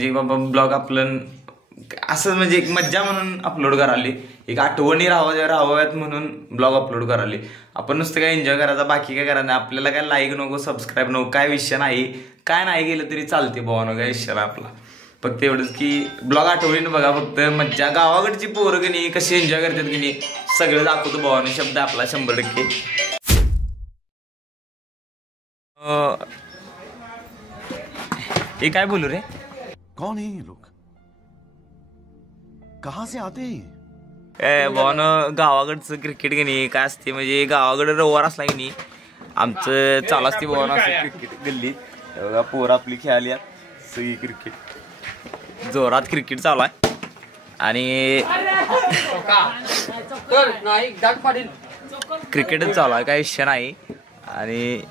म्हणजे बाबा ब्लॉग आपलं असं म्हणजे एक मज्जा म्हणून अपलोड कराली, एक आठवणी राहाव्यात म्हणून ब्लॉग अपलोड कराली. आपण नुसतं काय एन्जॉय करायचा, बाकी काय करायचं नाही. आपल्याला काय लाईक नको, सबस्क्राईब नको, काय विषय नाही. काय नाही गेलं तरी चालते भावानं, काय विषय नाही आपला. फक्त एवढंच की ब्लॉग आठवणीनं बघा, फक्त मज्जा. गावाकडची पोरं की नाही कशी एन्जॉय करतात की नाही सगळं दाखवतो भावानं. शब्द आपला 100%. हे काय बोलू रे? कौन है ये लोग, कहां से आते हैं? भावानं गावाकडचं क्रिकेट की नाही काय असते, म्हणजे गावाकडे रविवार असला की नाही आमचं चालू असते भावानं असं क्रिकेट गल्ली. बघा पोरं आपली खेळाली सगळी, क्रिकेट जोरात क्रिकेट चालू आहे. आणि क्रिकेटच चालू आहे, काय विषय नाही. आणि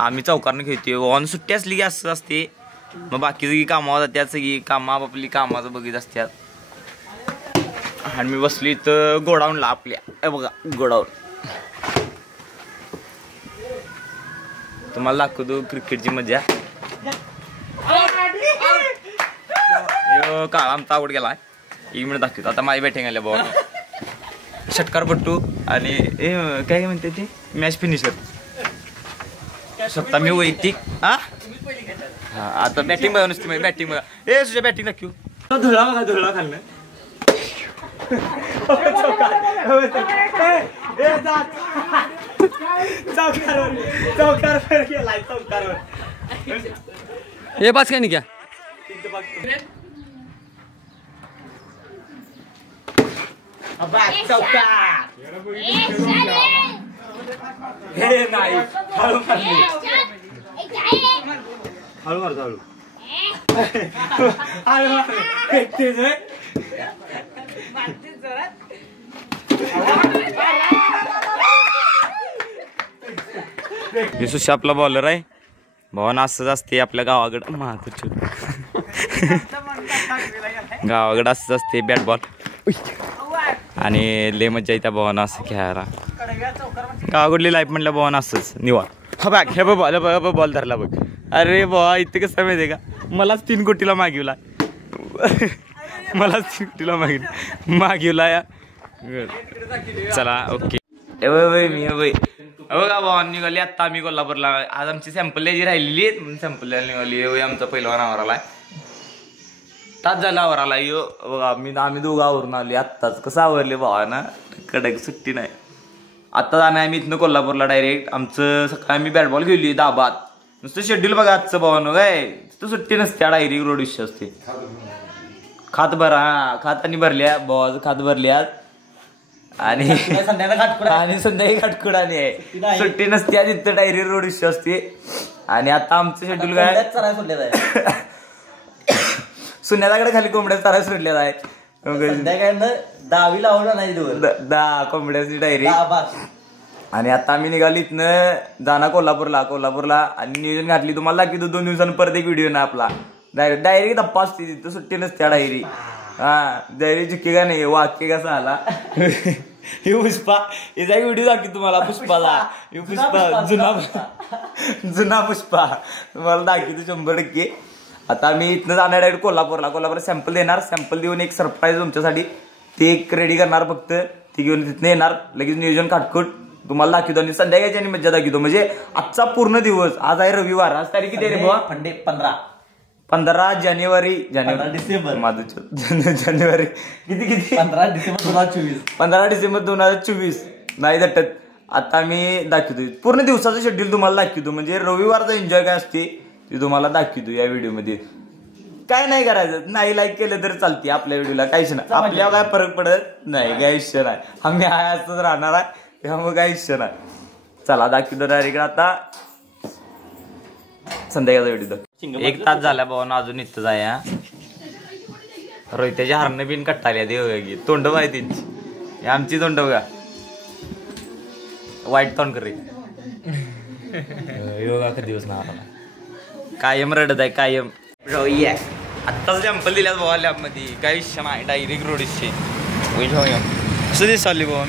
आम्ही चौकारनं खेळतोय भावानं. सुट्टी असली की असं असते, मग बाकी सगळी कामावर जातात, सगळी कामं आपली कामाचं बघित असतात. आणि मी बसली इथं गोडाऊनला आपल्या. बघा गोडाऊन तुम्हाला दाखवतो क्रिकेटची मजा. काळ आमचा आउट गेला. 1 मिनिट दाखवतो आता. माझी बॅटिंग आल्या बॉल, षटकारपट्टू आणि काय म्हणते ते मॅच फिनिशर. स्वतः मी वैयक्तिक हा आता बॅटिंग बघा नुसती, माझी बॅटिंग बघा. तुझ्या बॅटिंग दाखवू. धुळा बघा, धुळा खाल्लं. हे पास काय नाही क्या हे नाही हळू मारली, हळू मारतो, हळू हळू मारते. सुशी आपला बॉलर आहे भावानं. असंच असते आपल्या गावाकडं. गावाकडं असंच असते बॅट बॉल. आणि लय मज्जा येत्या भावानं असं खेळायला. गावाकडली लाईफ म्हणलं भावानं असंच निवार. हा बॅग हे बॉल बॉल धरला बघ. अरे बाबा इथे कसं माहिती आहे का, मलाच 3 कोटीला मागिवला. मलाच 3 कोटीला मागिवला या. चला ओके. मी बघा भावान निघाली आत्ता आम्ही कोल्हापूरला. आज आमची सॅम्पल जी राहिलेली म्हणून सॅम्पल निघाली. आमचा पहिलवान आवराला तास झाला आवराला. यो बघा आम्ही दोघं आवरून आली आत्ताच. कसं आवरले भावाना, कडक सुट्टी नाही. आत्ता जाणार आम्ही इथनं कोल्हापूरला डायरेक्ट. आमचं सकाळी आम्ही बॅट बॉल घेतली दाबात. नुसतं शेड्यूल बघा आजचं भावानं. काय तर सुट्टी नसते, डायरेक्ट रोड विषय असते. खात भरा, हा खात आणि भरल्या भावाचं खात भरली आज. आणि संध्याकाळी खटकुडाने आहे, सुट्टी नसते आज इथं डायरेक्ट रोड विषय असते. आणि आता आमचं शेड्यूल काय सुन्याकडे खाली कोंबड्या चारा सोडलेला आहे. दहावी लावला नाही 10 कोंबड्याची डायरेक्ट. आणि आता आम्ही निघाली इथनं जाणार कोल्हापूरला. आणि नियोजन घातली तुम्हाला दाखवतो 2 दिवसांनी परत एक व्हिडिओ ना आपला. डायरेक्ट धप्पा असते तिथं, सुट्टी नसते डायरी. हा डायरी चुकी का नाही, वाक्य कसा आला. हे पुष्पा याचा व्हिडिओ दाखवतो तुम्हाला पुष्पाला. पुष्पा जुना पुष्पा तुम्हाला दाखवतो 100%. आता आम्ही इथनं जाणार डायरेक्ट कोल्हापूरला सॅम्पल देणार. सॅम्पल देऊन एक सरप्राईज तुमच्यासाठी ते एक रेडी करणार. फक्त ती घेऊन तिथनं येणार लगेच. नियोजन काटकूट तुम्हाला दाखवतो. आणि संध्याकाळची आणि मज्जा दाखवतो. म्हणजे आजचा पूर्ण दिवस. आज आहे रविवार. आज तारीख किती आहे रे बुवा? 15 जानेवारी. डिसेंबर जानेवारी किती 15 डिसेंबर 2024. 15 डिसेंबर 2024 नाही दटत. आता मी दाखवतो पूर्ण दिवसाचं शेड्यूल तुम्हाला दाखवतो. म्हणजे रविवारचा एन्जॉय काय असते ते तुम्हाला दाखवतो या व्हिडिओमध्ये. काय नाही करायचं, नाही लाईक केलं तर चालते आपल्या व्हिडिओला, काहीच नाही. आपल्याला काय फरक पडत नाही, काय विषय नाही. आम्ही आहे असंच राहणार आहे, त्यामुळे काय विषय नाही. चला दाखवतो डायरेक्ट आता संध्याकाळचा व्हिडिओ. 1 तास झाला भावानं अजून इथं जाय. रोहित्याची हरणं बिन कट्टाल्या देव तोंड बाय त्यांची. आमची तोंड बघा वाईट तोंड करे. योगा कधी दिवस ना आम्हाला कायम रडत आहे कायम. आत्ताच सॅम्पल दिल्यात भावा लॅबमध्ये. काय विषय नाही, डायरेक्ट रोड विषय. कसं दिवस चालली भावा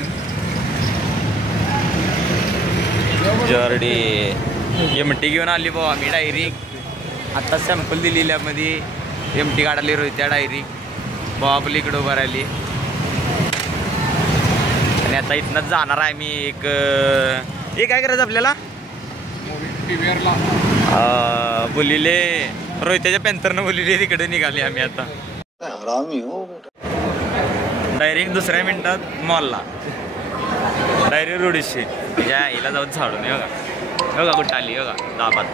जर्डी एमटी घेऊन आली भाऊ आम्ही डायरेक्ट. आता सॅम्पल दिली लॅबमध्ये एमटी काढाली रोहित्या डायरेक्ट बाबली इकडं उभा राहिली आणि आता इथनंच जाणार आहे मी एक काय करायचं आपल्याला बोलिले रोहित्याच्या पॅन्थरनं बोलिले तिकडे निघाले आम्ही आता डायरेक्ट दुसऱ्या मिनिटात मॉलला डायरेक्ट रोडीशी या हिला जाऊन झाडून बघा कुठं आली बघा दाबात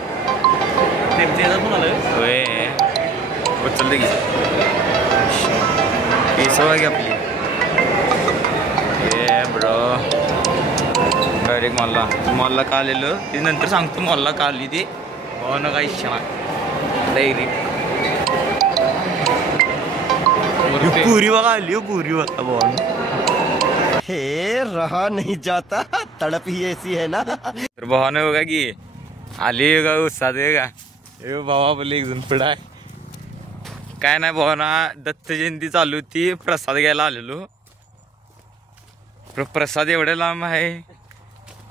होय उचलते की सवय घे आपली ए ब्रो डायरेक्ट मॉलला का आलेलो ते नंतर सांगतो मॉलला का आली ती हो ना काही इच्छा डायरेक्ट पूरी बघा आली पूरी बघा बॉन हे रहा नहीं जाता तड़प ही ऐसी है ना तर भावानं बघा की आली का उत्साह का हे भावा बोलले एक जण पुढं आहे काय नाही भावाना दत्त जयंती चालू होती प्रसाद घ्यायला आलेलो प्रसाद एवढ्या लांब आहे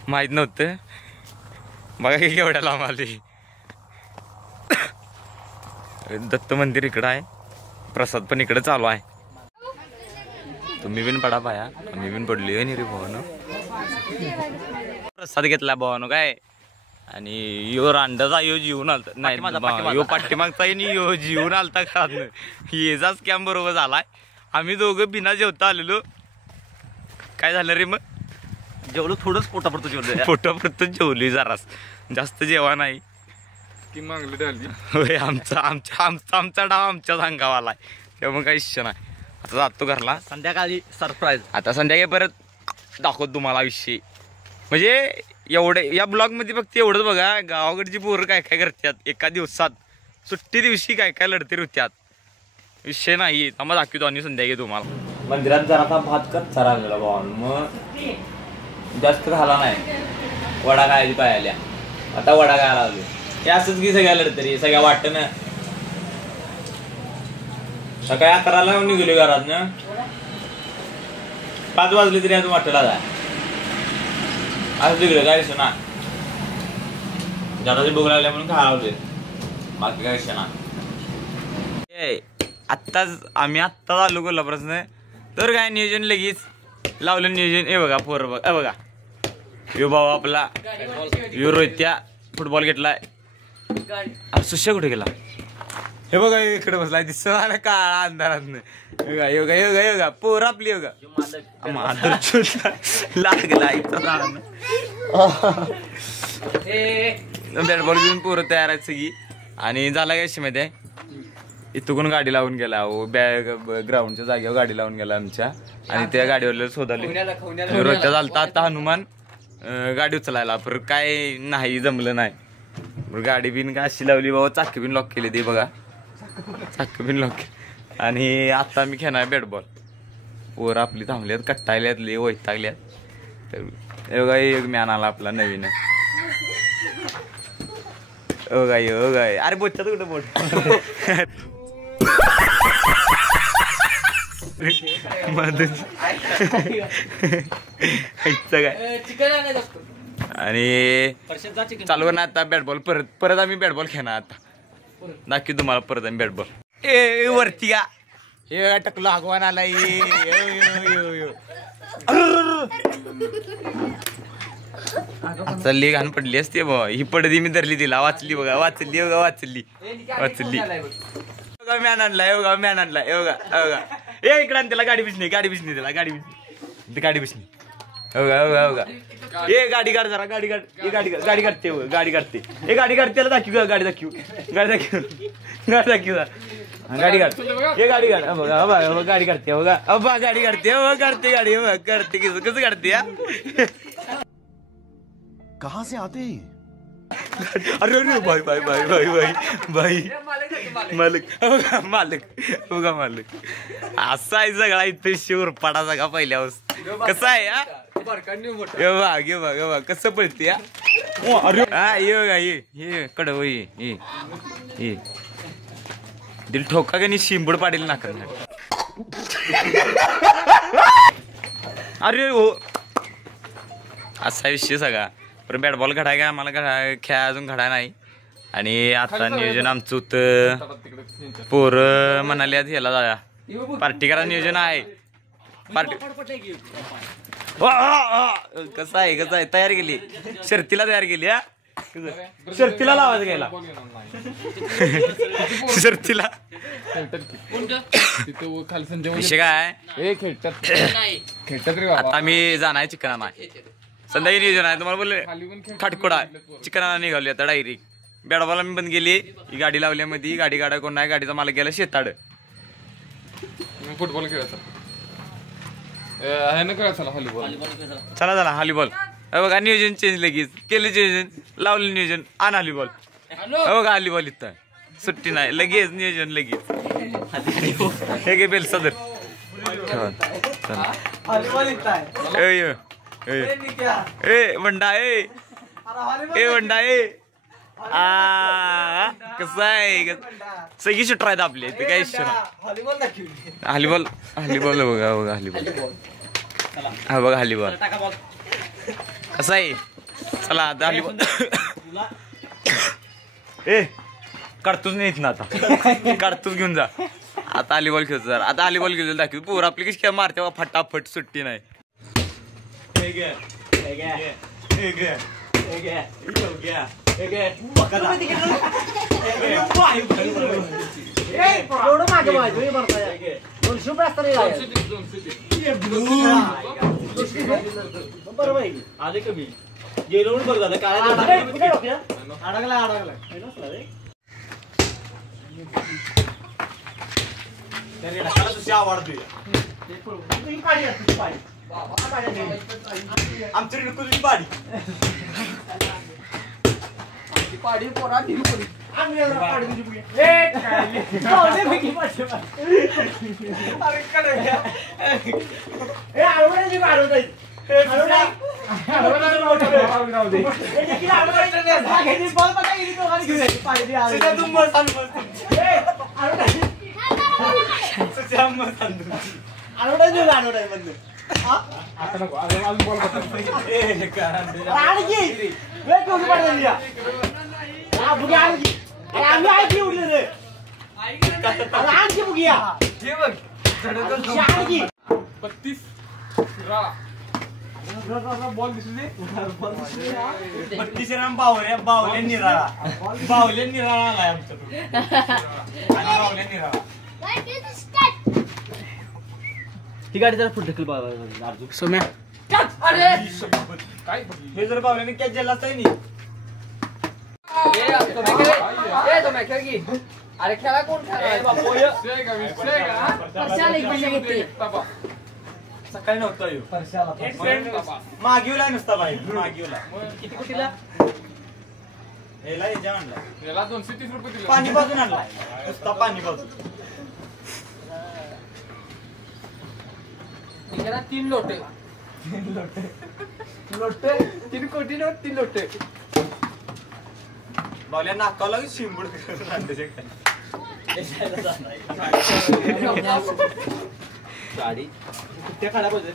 माहीत नव्हतं बघा की एवढ्या लांब आली दत्त मंदिर इकडं आहे प्रसाद पण इकडे चालू आहे तुम्ही बिन पडा पाया मी बिन पडली नाही रे भावानं प्रसाद घेतला भावानं काय आणि यो रांडाचा यो जीवन आलता नाही यो पाठीमागचा यो जीवन आलता का येचा स्कॅम बरोबर झालाय आम्ही दोघं बिना जेवता आलेलो काय झालं रे मग जेवलो थोडंच पोटापुरतं जेवलं पोटापुरतं जेवली जरास जास्त जेवा नाही की मागली डाली होय आमचा डाव आमच्या अंगावाला आहे त्यामुळे काही इच्छा नाही आता जातो घरला संध्याकाळी सरप्राईज आता संध्याकाळी परत दाखवतो तुम्हाला विषय म्हणजे एवढे या ब्लॉगमध्ये फक्त एवढंच बघा गावाकडची पोरं काय काय करतात एका दिवसात सुट्टी दिवशी काय काय लढती होत्यात विषय नाही आम्हाला दाखवतो आणि संध्याकाळी तुम्हाला मंदिरात जरा भात कच्चा राहिलेला भावान मग जास्त झाला नाही वडा खायची पाय आल्या आता वडा खायला लागलो हे असंच की सगळ्या लढतरी सगळ्या वाटतं ना सकाळी 11ला निघालो घरात ना 5 वाजले तरी अजून वाटेला जाय आज तिकडे काय ना जाताची भूक लागल्या म्हणून खावले बाकी काय ना आम्ही आत्ताच आलो कोल्हापुरात तर काय नियोजन लगेच लावलं नियोजन हे बघा पोर बघा यो भाऊ आपला यो रोहित्या फुटबॉल घेतलाय सुश्या कुठे गेला हे बघा इकडे बसलाय दिसत आला काळा अंधारात योगा योगा योगा योगा पोर आपली योगा लागला बॅट बॉल घेऊन पोरं तयार आहेत सगळी आणि झाला काय माहिती आहे इथून गाडी लावून गेला हो ग्राउंडच्या जागेवर गाडी लावून गेला आमच्या आणि त्या गाडीवर शोधाली रोजच्या चालता आता हनुमान गाडी उचलायला पर काय नाही जमलं नाही गाडी बिन काय अशी लावली बाबा चाकी बिन लॉक केली ते बघा चाकी बिन लॉक केली आणि आता मी खेळणार बॅट बॉल पोर आपली थांबल्यात कट्टायल्यातली वैतागल्यात तर बघा एक मॅन आला आपला नवीन गाय गाय अरे बोचत कुठं बोट आणि चालू ना आता बॅट बॉल परत आम्ही बॅट बॉल खेळणार आता दाखवी तुम्हाला परत आम्ही बॅट बॉल ए वरती का हे टकलो आगवान आला चालली घाण पडली असते बा ही पडदी मी धरली तिला वाचली बघा वाचली बघा वाचली वाचली मॅन आणला एवढा मॅन आणला एवढा एवढा ए इकडे त्याला गाडी बिसणी त्याला गाडी बिसणी एवढा एवढा एवढा ए गाडी काढ जरा गाडी काढ गाडी काढते गाडी काढते ए गाडी काढ त्याला दाखवू गाडी दाखवू गाडी काढ हे गाडी काढ बघा गाडी काढते बघा अबा गाडी काढते काढते गाडी करते कसं काढते कहाँ से आते हैं अरे अरे भाई भाई भाई भाई भाई भाई मालक बघा मालक असा आहे सगळा इथे शिवर पडा सगळा पहिल्यावर कसं आहे घे बघ कसं पडते अरे हा ये बघा ये कड ये दिल ठोका का नाही शिंबड पाडेल ना अरे हो असा विषय सगळा पण बॅट बॉल घडाय काय आम्हाला खेळा अजून घडा नाही आणि आता नियोजन आमचं होतं पोर म्हणाले ह्याला जाऊया पार्टी करा नियोजन आहे पार्टी कसं आहे तयार केली शर्तीला तयार केली हा शर्तीला लावायचं घ्यायला शर्तीला विषय काय आता आम्ही जाणार चिकन नाही संध्याकाळी नियोजन आहे तुम्हाला बोलले खाटकोडा चिकन निघाली आता डायरेक्ट बॅडबॉल मी बंद केली ही गाडी लावल्यामध्ये गाडी गाडा कोण नाही गाडीचा मालक गेला शेताड फुटबॉल खेळायचा आहे ना खेळायचा हॉलीबॉल चला हॉलीबॉल बघा नियोजन चेंज लगेच केले नियोजन लावले नियोजन आण हॉलीबॉल बघा हॉलीबॉल इथं सुट्टी नाही लगेच नियोजन लगेच हे गे बेल सदर ए वंडा ए वंडा ए कसं आहे सगळी शूटर आहेत आपले ते काय इच्छा हॉलीबॉल बघा हॉलीबॉल हा बघा हॉलीबॉल कसं आहे चला आता हॉलीबॉल ए काढतोच नाही ना आता काढतोच घेऊन जा आता हॉलीबॉल खेळतो जरा आता हॉलीबॉल खेळतो दाखव पोर आपली कशी काय मारते फटाफट सुट्टी नाही आमची तुझी पाडी पाडी पोरा बॉल दिसले बावले निराळा आलाय आमच्या ती गाडी जरा पुढे ढकल सोम्या हे जर बावल्याने कॅच झाला असता नाही अरे खेळा कोण सकाळी नव्हता मागीवला नुसता बाई मागीवला किती कुठीला याला 230 रुपये दिले पाणी बाजून आणला नुसता पाणी बाजून 3 लोटे 3 कोटी नोट 3 लोटे बावल्या नाकावला शिंबूड गाडी कुठे खाला पाहिजे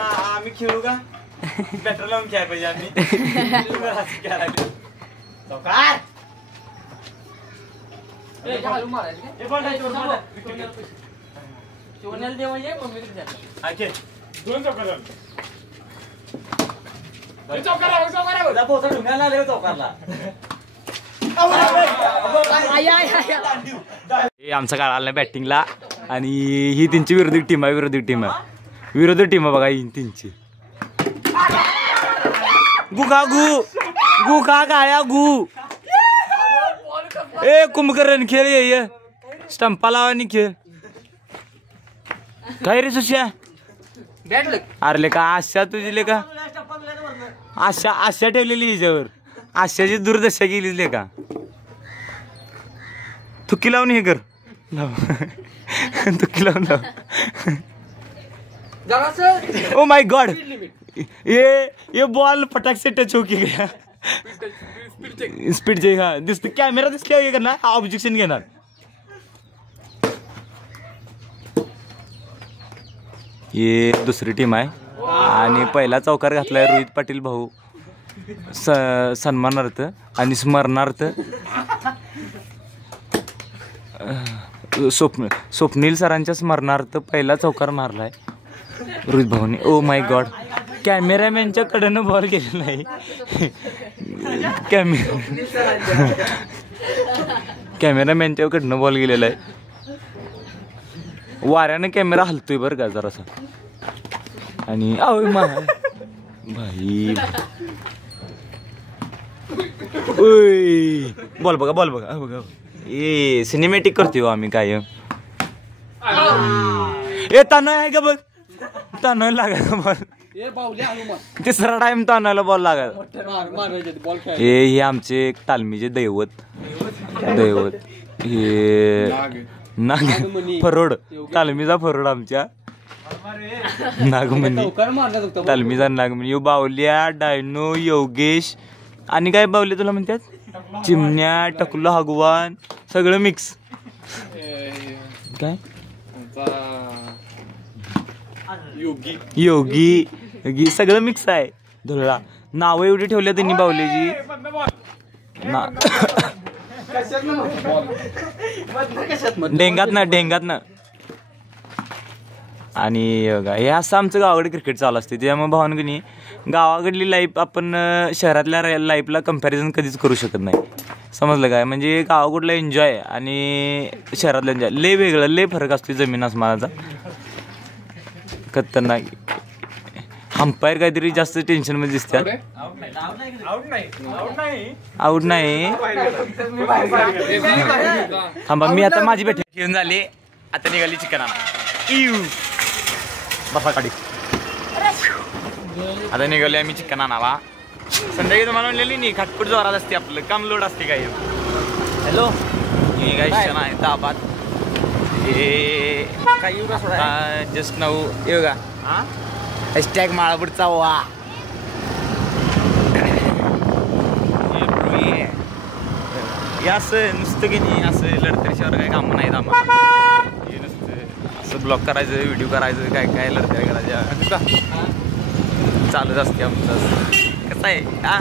आम्ही खेळू का बॅटर लावून खेळायला पाहिजे आम्ही चौकार आमचा काळ आला बॅटिंगला आणि ही त्यांची विरोधी टीम आहे विरोधी टीम बघा ही त्यांची गु का गाया गु ए कुंभकर्ण खेळ ये स्टंपा लावा आणि खेळ काय रे सुश्या अरे का आशा तुझी ले का आशा ठेवलेली हिच्यावर आशाची दुर्दशा केली ले का थुकी लावून हे कर थुकी लावून लाव ओ माय गॉड ये बॉल फटाक से टच होके गया स्पीड जे हा दिसते कॅमेरा दिसल्यावर हे करणार ऑब्जेक्शन घेणार ये दुसरी टीम आहे आणि पहिला चौकार घातलाय रोहित पाटील भाऊ सन्मानार्थ आणि स्मरणार्थ स्वप्नील सरांच्या स्मरणार्थ पहिला चौकार मारलाय रोहित भाऊने. ओ माय गॉड, कॅमेरामॅनच्या कडनं बॉल गेलेला आहे. कॅमेरामॅनच्या कडनं बॉल गेलेला आहे. वाऱ्यानं कॅमेरा हलतोय बरं का जरासा. आणि भाई बॉल बघा बघा ए सिनेमॅटिक करतोय आम्ही काय. ए ताना आहे का बघ, ताना लागायला बॉल. तिसरा टाइम तानाला बॉल लागायला. हे आमचे तालमीचे दैवत हे फरोड, तालमीचा फरोड आमच्या नागमणी, तालमीचा नागमणी. यो बावल्या, डायनो, योगेश आणि काय बावले तुला म्हणतात, चिमण्या, टकलो, हगवान, सगळं मिक्स. काय योगी सगळं मिक्स आहे. धुळा नावं एवढी ठेवल्या त्यांनी बावल्याची. डेंगात ना आणि हे असं आमचं गावाकडे क्रिकेट चालू असते. त्यामुळे भावानं की नाही गावाकडली लाईफ आपण शहरातल्या लाईफला कम्पॅरिझन कधीच करू शकत नाही. समजलं काय, म्हणजे गावाकडला एन्जॉय आणि शहरातला एन्जॉय लय वेगळं, लय फरक असतो जमीन आसमानाचा. खतरनाक. अंपायर काहीतरी जास्त टेन्शन मध्ये दिसतात. आऊट नाही. थांबा, मी आता माझी भेट घेऊन झाली. आता निघाली चिकन आणा. बसा काढी. आता निघाली आम्ही चिकन आणावा. संध्याकाळी तुम्हाला म्हणलेली नाही खटपट जोरात असते, आपलं काम लोड असते काय. हॅलो, मी काय क्षण आहे ताबात. हे जस्ट नाऊ येऊ का हॅशटॅग माळापूरचा वा. असं नुसतं की नाही, असं लढतरीशिवाय काही कामं नाहीत आम्हाला. हे नुसतं असं ब्लॉग करायचं, व्हिडिओ करायचं, काय लढतरी करायच्या चालूच असते आमचं. कसं आहे हा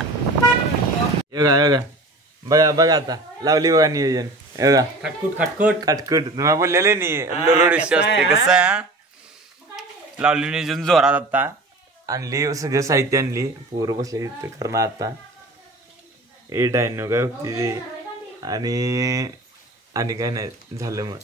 बघा आता लावली बघा नियोजन. बघा खटखुट तुम्हाला बोललेले नाही लोड असते. कसं आहे लावली नियोजन जोरात. आता आणली सगळं साहित्य आणली, पोरं बसले करणार आता. ए डायनो काय बघते आणि काय नाही झालं मग.